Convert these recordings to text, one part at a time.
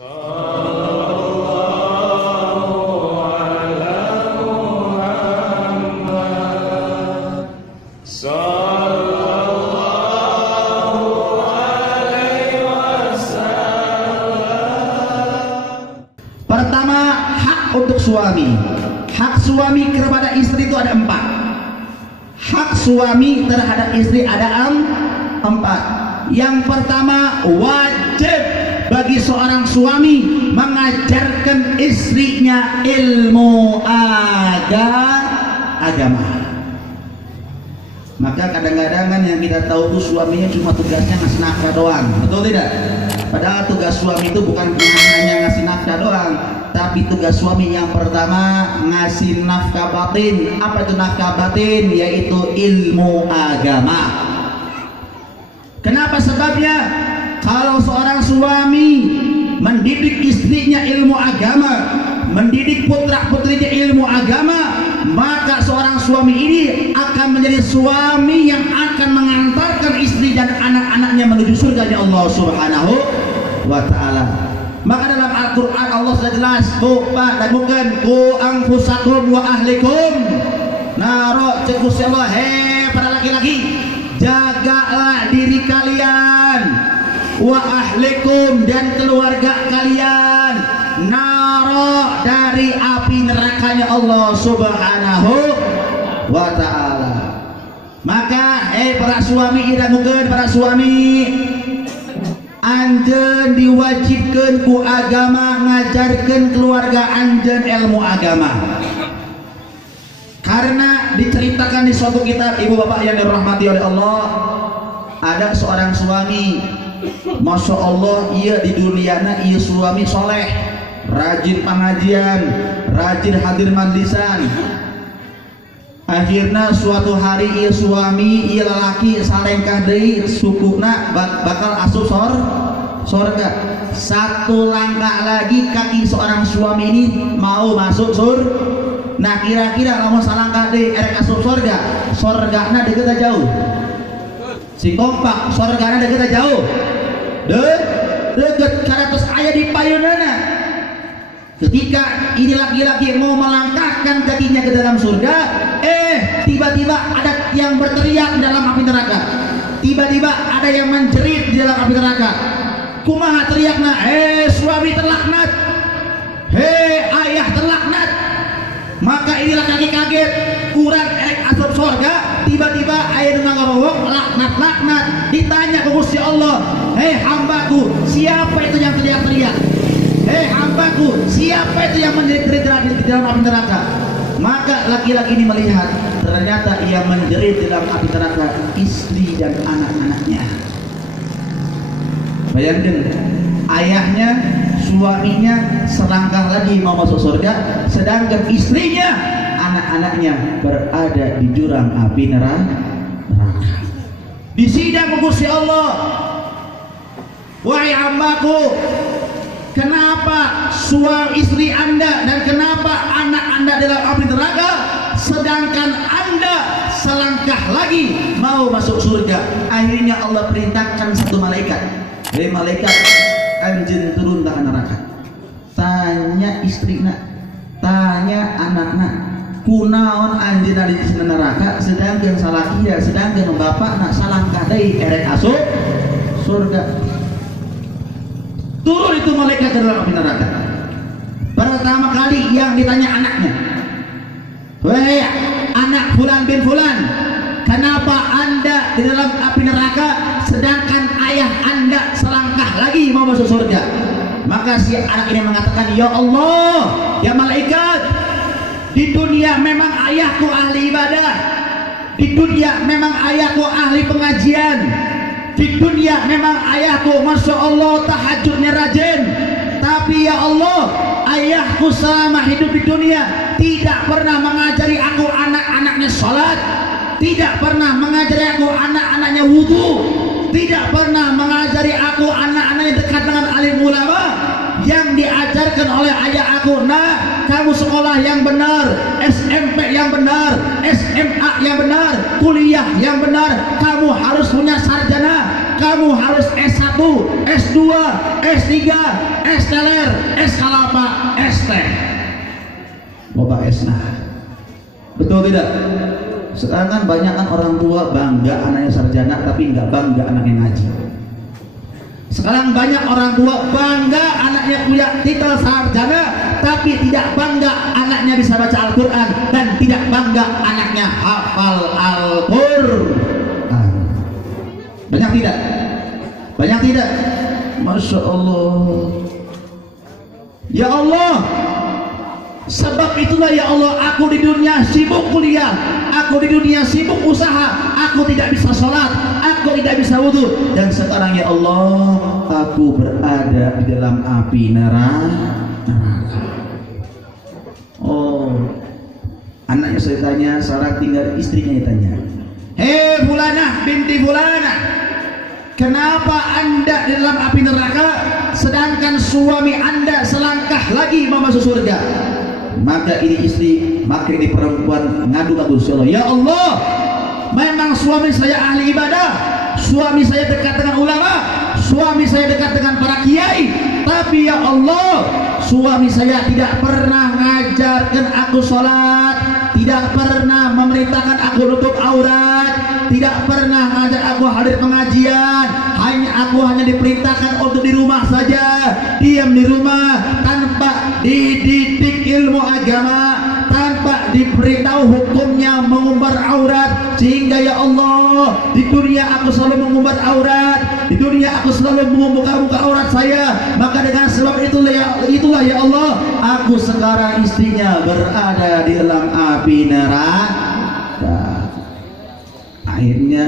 Pertama, hak untuk suami. Hak suami kepada istri itu ada 4. Hak suami terhadap istri ada 4. Yang pertama, wajib bagi seorang suami mengajarkan istrinya ilmu agama. Maka kadang-kadang kan yang kita tahu tuh suaminya cuma tugasnya ngasih nafkah doang, betul tidak? Padahal tugas suami itu bukan hanya ngasih nafkah doang, tapi tugas suami yang pertama ngasih nafkah batin. Apa itu nafkah batin? Yaitu ilmu agama. Kenapa sebabnya? Kalau seorang suami mendidik istrinya ilmu agama, mendidik putra-putrinya ilmu agama, maka seorang suami ini akan menjadi suami yang akan mengantarkan istri dan anak-anaknya menuju surganya Allah Subhanahu wa ta'ala. Maka dalam Al-Quran Allah sudah jelas, bukan ku anfusakum wa ahlikum naro, cekus Allah, hei para laki-laki, jagalah diri kalian, wa ahlikum, dan keluarga kalian, naro, dari api nerakanya Allah Subhanahu wa ta'ala. Maka para suami, mungkin para suami anjen diwajibkan ku agama ngajarkan keluarga anjen ilmu agama. Karena diceritakan di suatu kitab, ibu bapak yang dirahmati oleh Allah, ada seorang suami, masya Allah, ia di duniana ia suami soleh, rajin pengajian, rajin hadir majlisan. Akhirnya suatu hari ia suami, ia lelaki salengkah deui sukuna bakal asup sorga. Satu langkah lagi kaki seorang suami ini mau masuk Nah kira-kira lamun salangkah deui erek asup sorga, sorgana deket atau jauh? Si kompak, sorgana deket atau jauh? Deket, karena terus ayah di payunana. Ketika ini laki-laki mau melangkahkan kakinya ke dalam surga, tiba-tiba ada yang berteriak di dalam api neraka. Tiba-tiba ada yang menjerit di dalam api neraka. Kumaha teriakna? Suami terlaknat, ayah terlaknat. Maka ini laki-laki kaget, kurang erek asup surga. Tiba-tiba ayah dengar ngorowok, laknat. Ditanya ke Gusti Allah, hambaku, siapa itu yang teriak-teriak? Hambaku, siapa itu yang menjerit di dalam api neraka? Maka laki-laki ini melihat, ternyata ia menjerit di dalam api neraka istri dan anak-anaknya. Bayangkan, ayahnya, suaminya selangkah lagi mau masuk surga, sedangkan istrinya, anak-anaknya berada di jurang api neraka. Disidang Gusti Allah, wahai hambaku, kenapa suami istri anda dan kenapa anak anda dalam api neraka, sedangkan anda selangkah lagi mau masuk surga? Akhirnya Allah perintahkan satu malaikat, malaikat anjen turun ke neraka, tanya istrina, tanya anakna, kunaon anjen ada di neraka, sedangkan salaki sedangkan bapak nak salangkah deui erek asup surga. Turun itu malaikat ke dalam api neraka. Pertama kali yang ditanya anaknya, wahai anak fulan bin fulan, kenapa anda di dalam api neraka sedangkan ayah anda selangkah lagi mau masuk surga? Maka si anak ini mengatakan, ya Allah, ya malaikat, di dunia memang ayahku ahli ibadah, di dunia memang ayahku ahli pengajian, di dunia memang ayahku masya Allah tahajudnya rajin, tapi ya Allah, ayahku selama hidup di dunia tidak pernah mengajari aku anak-anaknya sholat, tidak pernah mengajari aku anak-anaknya wudhu, tidak pernah mengajari aku anak-anaknya dekat dengan alim ulama. Yang diajarkan oleh ayah aku, nah kamu sekolah yang benar, SMP yang benar, SMA yang benar, kuliah yang benar, kamu harus punya sarjana, kamu harus S1, S2, S3, S teler, S kelapa, S teh. Loba S nah. Betul tidak? Sekarang kan banyak kan orang tua bangga anaknya sarjana tapi nggak bangga anaknya ngaji. Sekarang banyak orang tua bangga anaknya punya titel sarjana tapi tidak bangga anaknya bisa baca Al-Quran dan tidak bangga anaknya hafal Al-Quran. Banyak tidak? Banyak tidak? Masya Allah. Ya Allah, sebab itulah ya Allah, aku di dunia sibuk kuliah, aku di dunia sibuk usaha, aku tidak bisa sholat, aku tidak bisa wudhu, dan sekarang ya Allah aku berada di dalam api neraka. Oh, anaknya saya tanya, sekarang tinggal istrinya tanya, hei Fulanah binti Fulanah, kenapa anda di dalam api neraka sedangkan suami anda selangkah lagi mau masuk surga? Maka ini istri, maka ini perempuan ngadu-ngadu Allah. Ya Allah, memang suami saya ahli ibadah, suami saya dekat dengan ulama, suami saya dekat dengan para kiai, tapi ya Allah, suami saya tidak pernah ngajarkan aku sholat, tidak pernah memerintahkan aku nutup aurat, tidak pernah ngajak aku hadir pengajian, aku hanya diperintahkan untuk di rumah saja, diam di rumah tanpa dididik ilmu agama, tanpa diberitahu hukumnya mengumbar aurat. Sehingga ya Allah, di dunia aku selalu mengumbar aurat, di dunia aku selalu membuka-buka aurat saya. Maka dengan sebab itulah ya Allah, aku sekarang istrinya berada di dalam api neraka. Akhirnya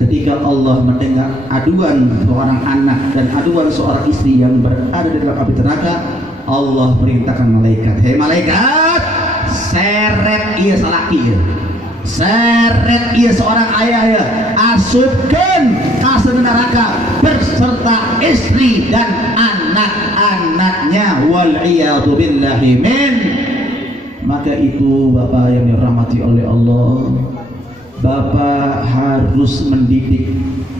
ketika Allah mendengar aduan seorang anak dan aduan seorang istri yang berada di dalam api neraka, Allah perintahkan malaikat, hei malaikat, seret ia salaki, seret ia seorang ayah ya, asupkan ke neraka berserta istri dan anak-anaknya, wal'iyadu billahi min. Maka itu Bapak yang dirahmati oleh Allah, Bapak harus mendidik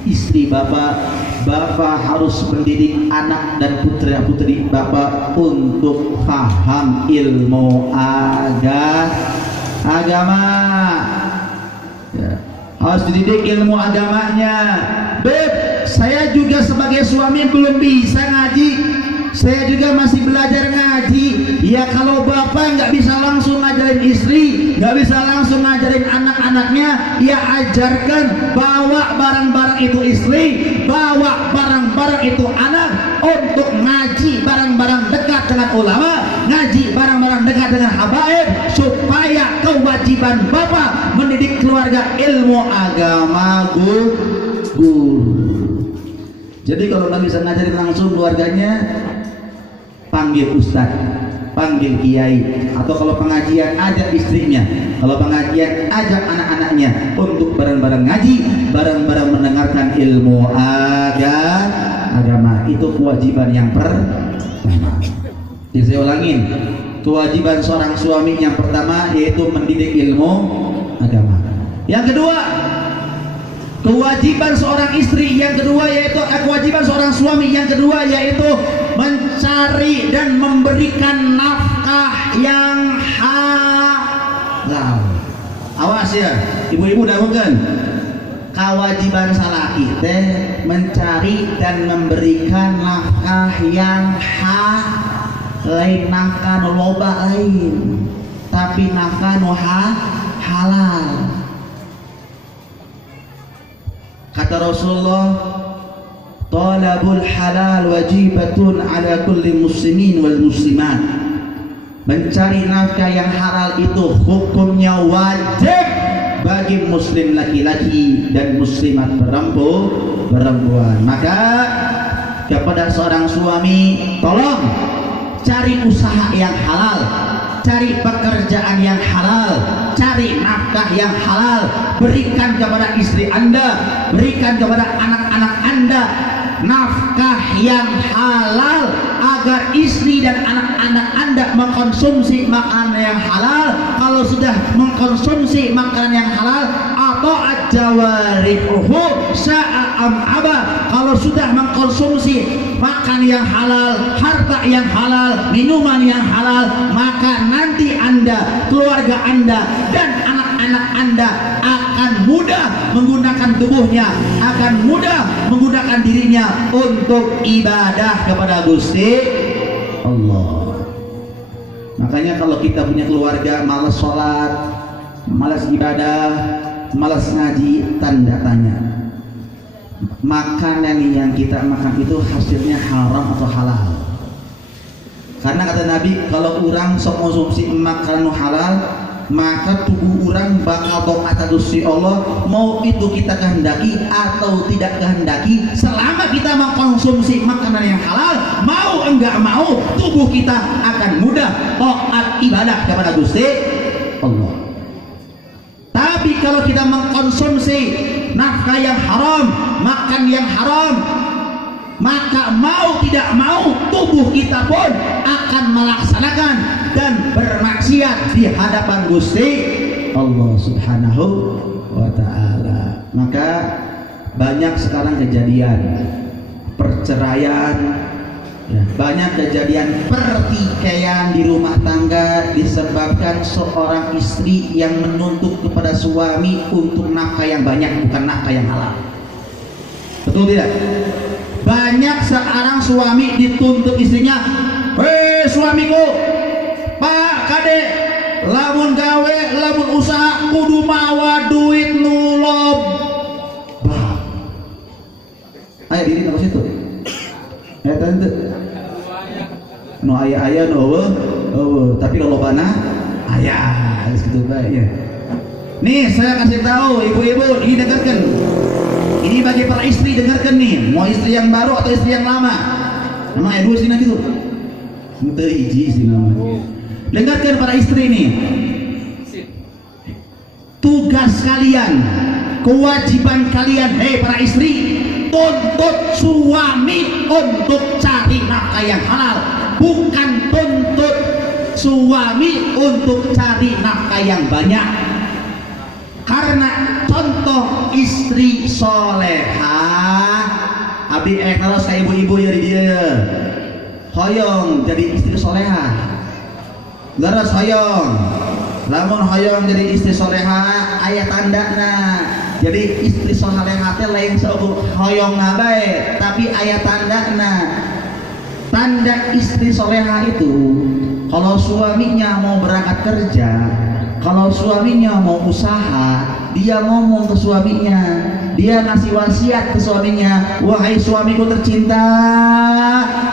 istri Bapak, Bapak harus mendidik anak dan putra-putri Bapak untuk paham ilmu agama. Ya, harus dididik ilmu agamanya. Beb, saya juga sebagai suami belum bisa ngaji, saya juga masih belajar ngaji. Ya kalau bapak nggak bisa langsung ngajarin istri, nggak bisa langsung ngajarin anak-anaknya, ya ajarkan, bawa barang-barang itu istri, bawa barang-barang itu anak untuk ngaji barang-barang dekat dengan ulama, ngaji barang-barang dekat dengan habaib, supaya kewajiban bapak mendidik keluarga ilmu agama guru. Jadi kalau nggak bisa ngajarin langsung keluarganya, panggil ustaz, panggil kiai, atau kalau pengajian ajak istrinya, kalau pengajian ajak anak-anaknya untuk bareng-bareng ngaji, bareng-bareng mendengarkan ilmu agama. Itu kewajiban yang pertama. Jadi saya ulangin, kewajiban seorang suami yang pertama yaitu mendidik ilmu agama. Yang kedua, kewajiban seorang istri yang kedua yaitu kewajiban seorang suami yang kedua yaitu mencari dan memberikan nafkah yang halal. Awas ya, ibu-ibu dahulukan. Kewajiban salaki teh mencari dan memberikan nafkah yang halal. Lain nafkah nu loba lain, tapi nafkah nu halal. Kata Rasulullah, talabul halal wajibatun ala kulli muslimin wal muslimat. Mencari nafkah yang halal itu hukumnya wajib bagi muslim laki-laki dan muslimat perempuan. Maka kepada seorang suami, tolong cari usaha yang halal, cari pekerjaan yang halal, cari nafkah yang halal, berikan kepada istri Anda, berikan kepada anak-anak Anda nafkah yang halal agar istri dan anak-anak Anda mengkonsumsi makanan yang halal. Kalau sudah mengkonsumsi makanan yang halal, ata'at jawarihuhu sya'a am aba. Kalau sudah mengkonsumsi makan yang halal, harta yang halal, minuman yang halal, maka nanti Anda, keluarga Anda dan anak-anak Anda akan mudah menggunakan tubuhnya, akan mudah menggunakan dirinya untuk ibadah kepada Gusti Allah. Makanya kalau kita punya keluarga malas sholat, malas ibadah, malas ngaji, tanda tanya. Makanan yang kita makan itu hasilnya haram atau halal? Karena kata Nabi, kalau orang sok konsumsi makanan halal, maka tubuh orang bakal taat Gusti Allah, mau itu kita kehendaki atau tidak kehendaki. Selama kita mengkonsumsi makanan yang halal, mau enggak mau, tubuh kita akan mudah taat ibadah kepada Gusti Allah. Tapi kalau kita mengkonsumsi nafkah yang haram, makan yang haram, maka mau tidak mau tubuh kita pun akan melaksanakan dan bermaksiat di hadapan Gusti Allah Subhanahu wa ta'ala. Maka banyak sekarang kejadian perceraian, ya, banyak kejadian pertikaian di rumah tangga disebabkan seorang istri yang menuntut kepada suami untuk nafkah yang banyak, bukan nafkah yang halal. Betul tidak? Banyak sekarang suami dituntut istrinya, "Hei suamiku, Pak Kade, lamun gawe, lamun usaha kudu mawa duit nulob." Bah. Ayo diri ke situ. Tante. No ayah no tapi kalau bana ayah harus gitu baik ya. Nih saya kasih tahu ibu-ibu, ini dengarkan. Ini bagi para istri, dengarkan nih, mau istri yang baru atau istri yang lama. Emang dua istri gitu. Itu hiji istri namanya. Dengarkan para istri nih. Tugas kalian, kewajiban kalian, hei para istri, tuntut suami untuk cari nafkah yang halal, bukan tuntut suami untuk cari nafkah yang banyak. Karena contoh istri soleha, abdi terus kayak ibu-ibu ya di dia, hoyong jadi istri soleha, garas hoyong, lamun hoyong jadi istri soleha, ayah tanda nah. Jadi istri soleha teh lain seubuk hoyong ngabai, tapi ayah tanda nah. Tanda istri soleha itu kalau suaminya mau berangkat kerja, kalau suaminya mau usaha, dia ngomong ke suaminya, dia ngasih wasiat ke suaminya, "Wahai suamiku tercinta,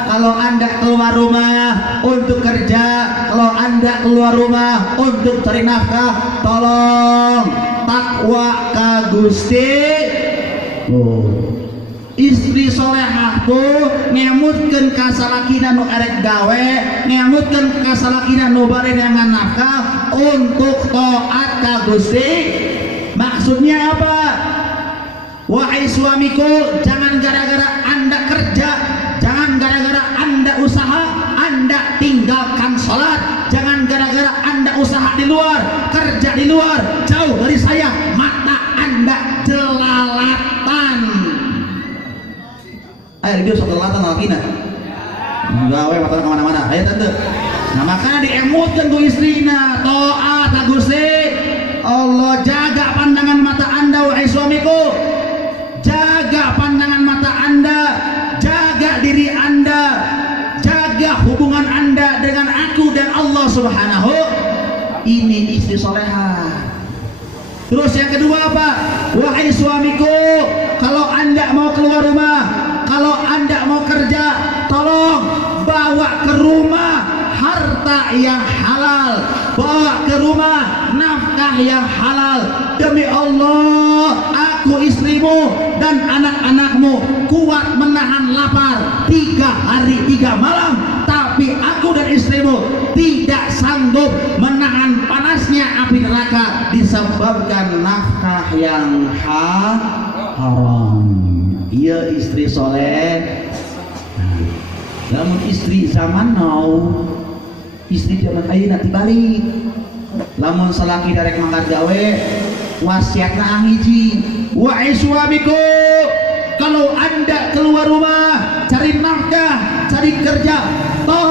kalau Anda keluar rumah untuk kerja, kalau Anda keluar rumah untuk cari nafkah, tolong takwa ka Gusti." Istri solehah tuh ngemutkeun ka salakina nu erek gawe, ngemutkeun ka salakina nu bari neangan nafkah untuk taat ka Gusti. Maksudnya apa? Wahai suamiku, jangan gara-gara Anda kerja, jangan gara-gara Anda usaha, Anda tinggalkan sholat. Jangan gara-gara Anda usaha di luar, kerja di luar, jauh dari saya, mata Anda jelalatan. Ayo dia sok jelalatan lakina. Gawe mata kemana-mana. Ayo tante. Nah makanya diemutkan ku istrina, taat ka Gusti Allah. Jaga pandangan mata Anda wahai suamiku, jaga pandangan mata Anda, jaga diri Anda, jaga hubungan Anda dengan aku dan Allah Subhanahu. Ini istri soleha. Terus yang kedua apa? Wahai suamiku, kalau Anda mau keluar rumah, kalau Anda mau kerja, tolong bawa ke rumah harta yang halal, bawa ke rumah nafkah yang halal. Demi Allah, aku istrimu dan anak-anakmu kuat menahan lapar 3 hari 3 malam, tapi aku dan istrimu tidak sanggup menahan panasnya api neraka disebabkan nafkah yang haram. Iya istri soleh. Namun istri zaman now, istri zaman ayeuna nanti balik. Lamun salaki darek mangkat gawe, wasiatna ahiji wa iswabiku, kalau anda keluar rumah cari nafkah, cari kerja, toh